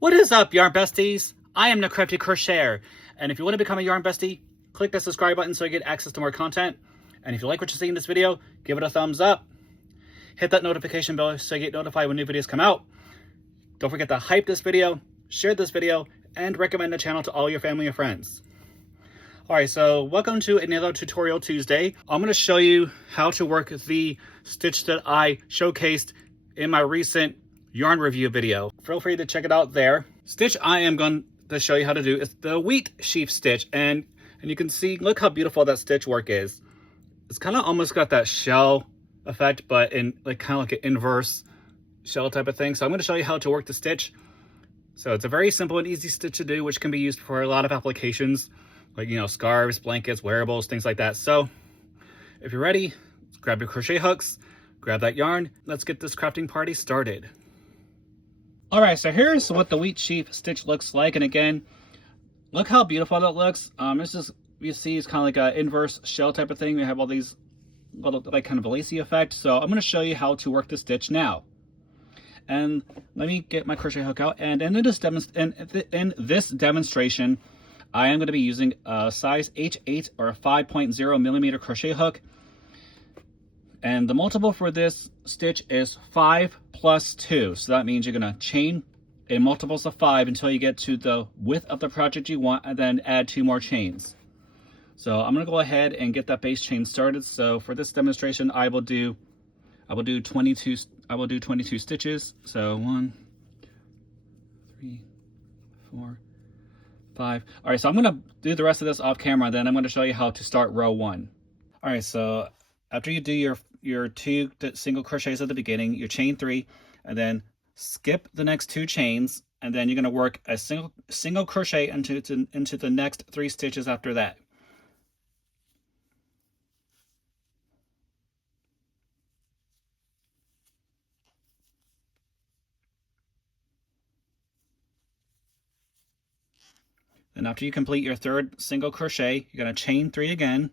What is up, Yarn Besties? I am the Crafty Crocheter, and if you want to become a Yarn Bestie, click the subscribe button so you get access to more content. And if you like what you see in this video, give it a thumbs up. Hit that notification bell so you get notified when new videos come out. Don't forget to hype this video, share this video, and recommend the channel to all your family and friends. Alright, so welcome to another Tutorial Tuesday. I'm going to show you how to work the stitch that I showcased in my recent yarn review video. Feel free to check it out there. Stitch I am going to show you how to do is the Wheatsheaf stitch, and you can see, look how beautiful that stitch work is. It's kind of almost got that shell effect, but in like kind of like an inverse shell type of thing. So I'm going to show you how to work the stitch. So it's a very simple and easy stitch to do, which can be used for a lot of applications, like, you know, scarves, blankets, wearables, things like that. So if you're ready, grab your crochet hooks, grab that yarn. Let's get this crafting party started. All right, so here's what the Wheatsheaf stitch looks like. And again, look how beautiful that looks. This is, you see, it's kind of like an inverse shell type of thing. We have all these little, like, kind of a lacy effect. So I'm going to show you how to work the stitch now. And let me get my crochet hook out. And in this demonstration, I am going to be using a size H8 or a 5.0 millimeter crochet hook. And the multiple for this stitch is 5 plus 2. So that means you're going to chain in multiples of 5 until you get to the width of the project you want, and then add 2 more chains. So I'm going to go ahead and get that base chain started. So for this demonstration, I will do 22 stitches. So 1, 3, 4, 5. All right, so I'm going to do the rest of this off camera, then I'm going to show you how to start row 1. All right, so after you do your 2 single crochets at the beginning, you chain 3, and then skip the next 2 chains, and then you're going to work a single crochet into the next 3 stitches after that. Then after you complete your 3rd single crochet, you're going to chain 3 again,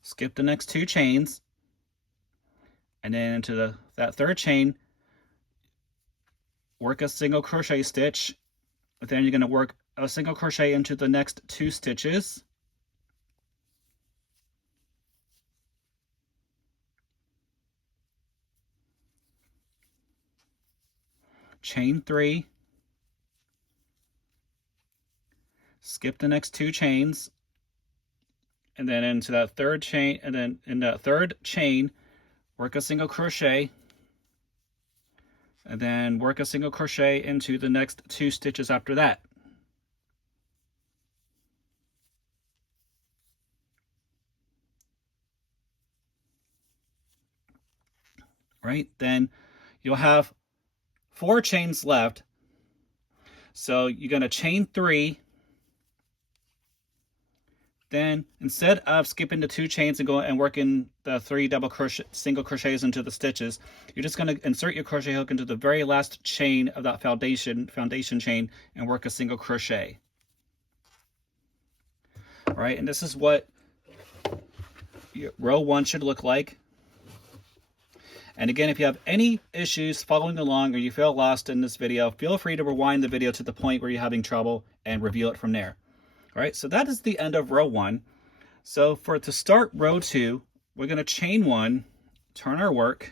skip the next 2 chains, and then into that 3rd chain, work a single crochet stitch. Then you're going to work a single crochet into the next 2 stitches. Chain 3, skip the next 2 chains, and then into that 3rd chain, and then in that 3rd chain, work a single crochet, and then work a single crochet into the next 2 stitches after that. Right, then you'll have 4 chains left. So you're going to chain 3. Then instead of skipping the 2 chains and going and working the 3 single crochets into the stitches, you're just going to insert your crochet hook into the very last chain of that foundation chain and work a single crochet. All right, and this is what row 1 should look like. And again, if you have any issues following along or you feel lost in this video, feel free to rewind the video to the point where you're having trouble and review it from there. All right, so that is the end of row 1. So to start row 2, we're going to chain 1, turn our work,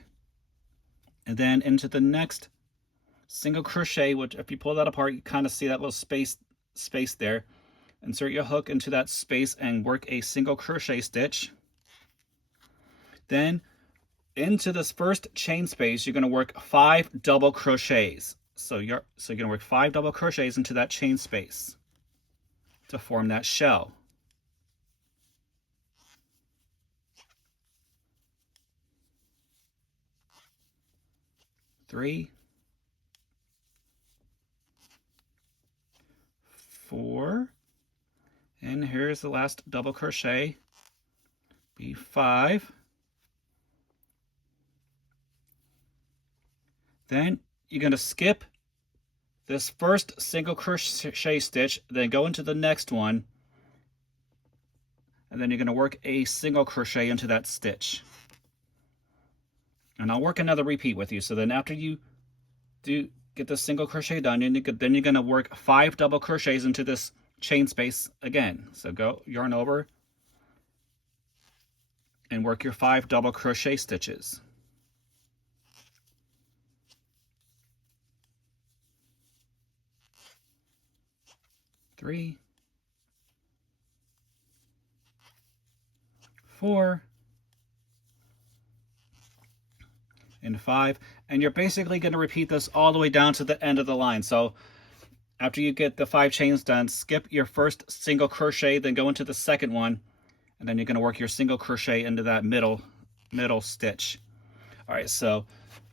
and then into the next single crochet, which if you pull that apart, you kind of see that little space there. Insert your hook into that space and work a single crochet stitch. Then into this first chain space, you're going to work 5 double crochets. So you're going to work 5 double crochets into that chain space to form that shell. Three, 4, and here's the last double crochet, be 5. Then you're going to skip this first single crochet stitch, then go into the next one, and then you're going to work a single crochet into that stitch. And I'll work another repeat with you. So then after you get the single crochet done, then you're going to work 5 double crochets into this chain space again. So go yarn over and work your 5 double crochet stitches. Three, 4, and 5, and you're basically going to repeat this all the way down to the end of the line. So after you get the 5 chains done, skip your first single crochet, then go into the second one, and then you're going to work your single crochet into that middle stitch. All right, so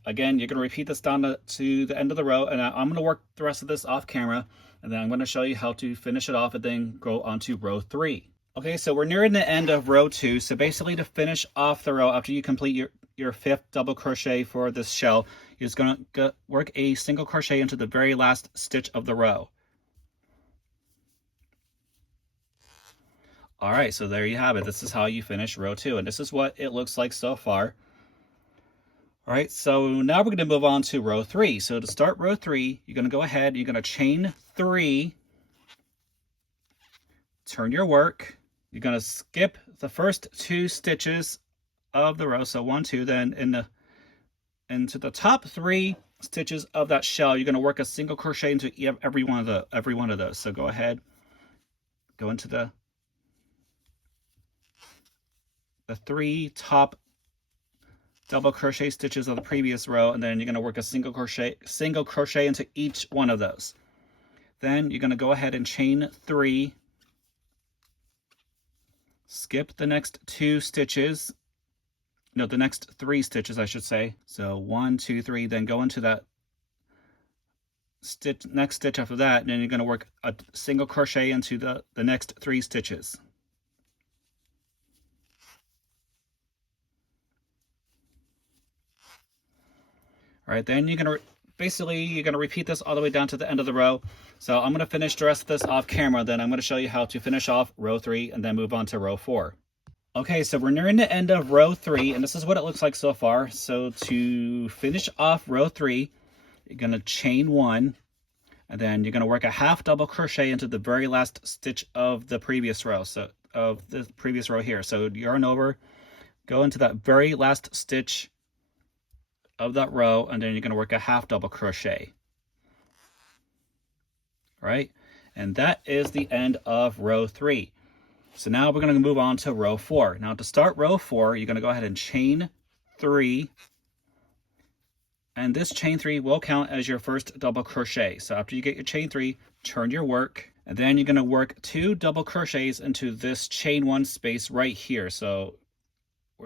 again, you're going to repeat this down to the end of the row, and I'm going to work the rest of this off camera, and then I'm going to show you how to finish it off and then go on to row 3. Okay, so we're nearing the end of row 2. So basically, to finish off the row, after you complete your 5th double crochet for this shell, you're just going to work a single crochet into the very last stitch of the row. All right, so there you have it. This is how you finish row 2, and this is what it looks like so far. All right, so now we're going to move on to row 3. So to start row 3, you're going to go ahead, you're going to chain 3, turn your work, you're going to skip the first 2 stitches of the row, so 1, 2, then into the top 3 stitches of that shell, you're going to work a single crochet into every one of those. So go ahead, go into the 3 top double crochet stitches of the previous row, and then you're going to work a single crochet into each one of those. Then you're going to go ahead and chain 3, skip the next 2 stitches, no, the next 3 stitches, I should say. So 1, 2, 3, then go into that next stitch after that, and then you're going to work a single crochet into the next 3 stitches. All right, then you're going to repeat this all the way down to the end of the row. So I'm going to finish the rest of this off camera, then I'm going to show you how to finish off row 3 and then move on to row 4. Okay, so we're nearing the end of row 3, and this is what it looks like so far. So to finish off row 3, you're going to chain 1, and then you're going to work a half double crochet into the very last stitch of the previous row, so of the previous row here. So yarn over, go into that very last stitch of that row, and then you're going to work a half double crochet. All right, and that is the end of row 3. So now we're going to move on to row 4. Now to start row 4, you're going to go ahead and chain 3, and this chain 3 will count as your first double crochet. So after you get your chain 3, turn your work, and then you're going to work 2 double crochets into this chain 1 space right here. So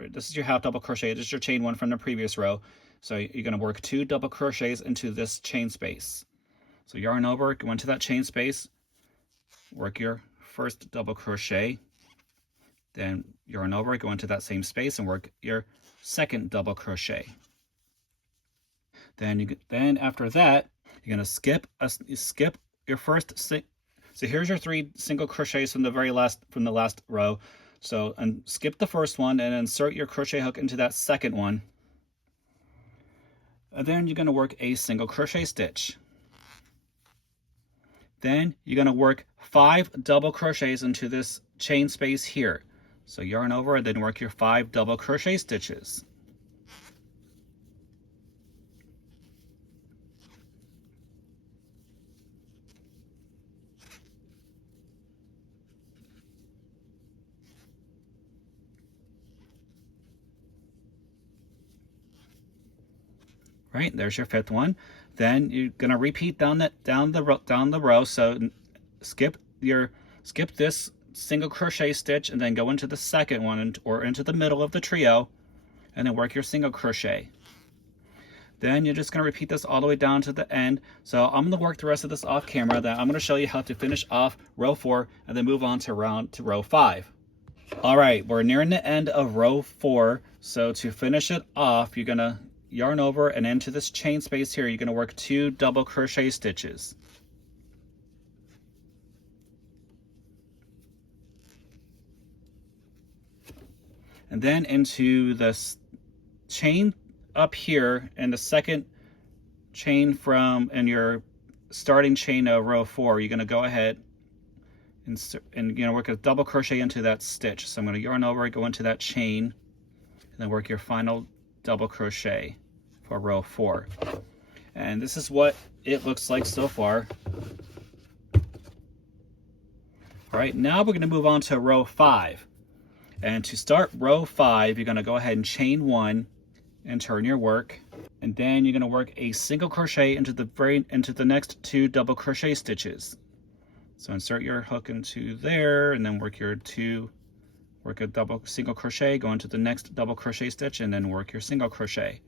this is your half double crochet, this is your chain 1 from the previous row. So you're going to work 2 double crochets into this chain space. So yarn over, go into that chain space, work your first double crochet, then yarn over, go into that same space and work your second double crochet. Then after that, you're going to skip your first. So here's your 3 single crochets from the last row. So and skip the first one and insert your crochet hook into that second one. And then you're going to work a single crochet stitch. Then you're going to work 5 double crochets into this chain space here. So yarn over and then work your 5 double crochet stitches. Right, there's your 5th one. Then you're going to repeat down the row. So skip this single crochet stitch and then go into the second one or into the middle of the trio and then work your single crochet. Then you're just going to repeat this all the way down to the end. So I'm going to work the rest of this off camera. Then I'm going to show you how to finish off row 4 and then move on to row 5. All right, we're nearing the end of row 4. So to finish it off, you're going to yarn over and into this chain space here, you're going to work 2 double crochet stitches. And then into this chain up here in the second chain from, in your starting chain of row 4, you're going to go ahead and work a double crochet into that stitch. So I'm going to yarn over, go into that chain, and then work your final double crochet for row 4. And this is what it looks like so far. All right, now we're going to move on to row 5. And to start row 5, you're going to go ahead and chain 1 and turn your work. And then you're going to work a single crochet into the next 2 double crochet stitches. So insert your hook into there, and then work a single crochet, go into the next double crochet stitch, and then work your single crochet.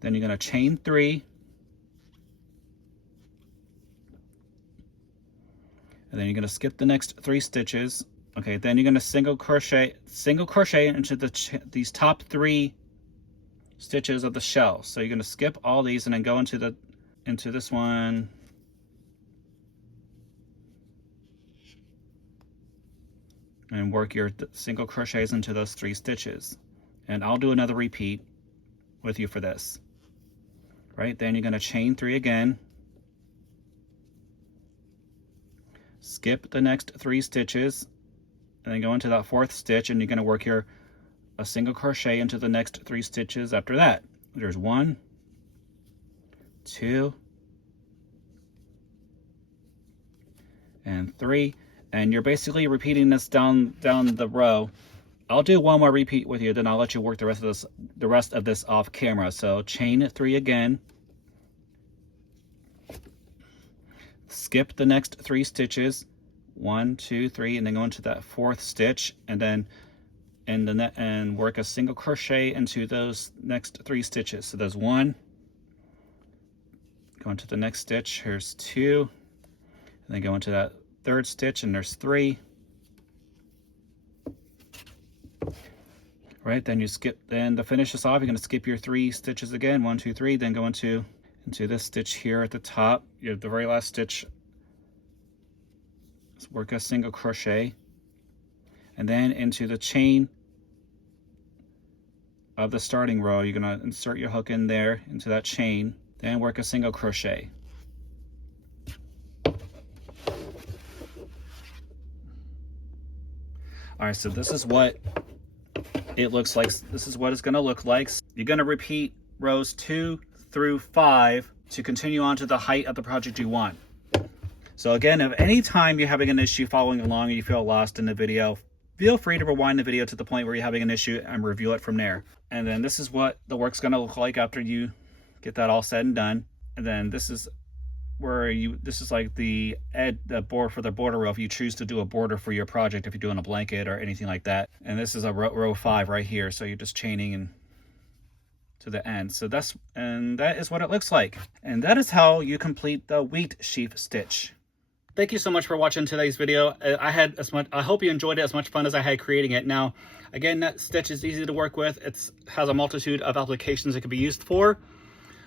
Then you're going to chain 3, and then you're going to skip the next 3 stitches. Okay, then you're going to single crochet into these top 3 stitches of the shell. So you're going to skip all these and then go into this one, and work your single crochets into those 3 stitches. And I'll do another repeat with you for this. Right, then you're going to chain 3 again, skip the next 3 stitches, and then go into that 4th stitch, and you're going to work a single crochet into the next 3 stitches after that. There's 1, 2, and 3, and you're basically repeating this down the row. I'll do one more repeat with you, then I'll let you work the rest of this off camera. So chain 3 again, skip the next 3 stitches, 1, 2, 3, and then go into that 4th stitch, and then and work a single crochet into those next 3 stitches. So there's 1, go into the next stitch, here's 2, and then go into that 3rd stitch, and there's 3. Right, then to finish this off, you're going to skip your 3 stitches again, 1, 2, 3, then go into this stitch here at the top, the very last stitch. Let's work a single crochet, and then into the chain of the starting row, you're going to insert your hook in there into that chain, then work a single crochet. All right, so this is what it looks like. This is what it's going to look like. You're going to repeat rows 2 through 5 to continue on to the height of the project you want. So again, if any time you're having an issue following along and you feel lost in the video, feel free to rewind the video to the point where you're having an issue and review it from there. And then this is what the work's going to look like after you get that all said and done. And then this is like the board for the border row if you choose to do a border for your project, if you're doing a blanket or anything like that. And this is a row 5 right here, so you're just chaining and to the end. So that is what it looks like, and that is how you complete the Wheatsheaf stitch. Thank you so much for watching today's video. I hope you enjoyed it as much fun as I had creating it. Now again, that stitch is easy to work with. It has a multitude of applications it can be used for.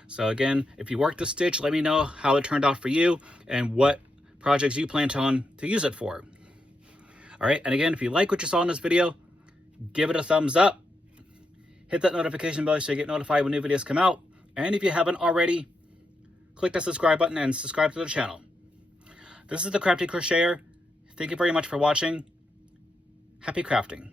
So again, if you work the stitch, let me know how it turned out for you and what projects you plan to use it for. All right, and again, if you like what you saw in this video, give it a thumbs up. Hit that notification bell so you get notified when new videos come out. And if you haven't already, click the subscribe button and subscribe to the channel. This is the Crafty Crocheter. Thank you very much for watching. Happy crafting.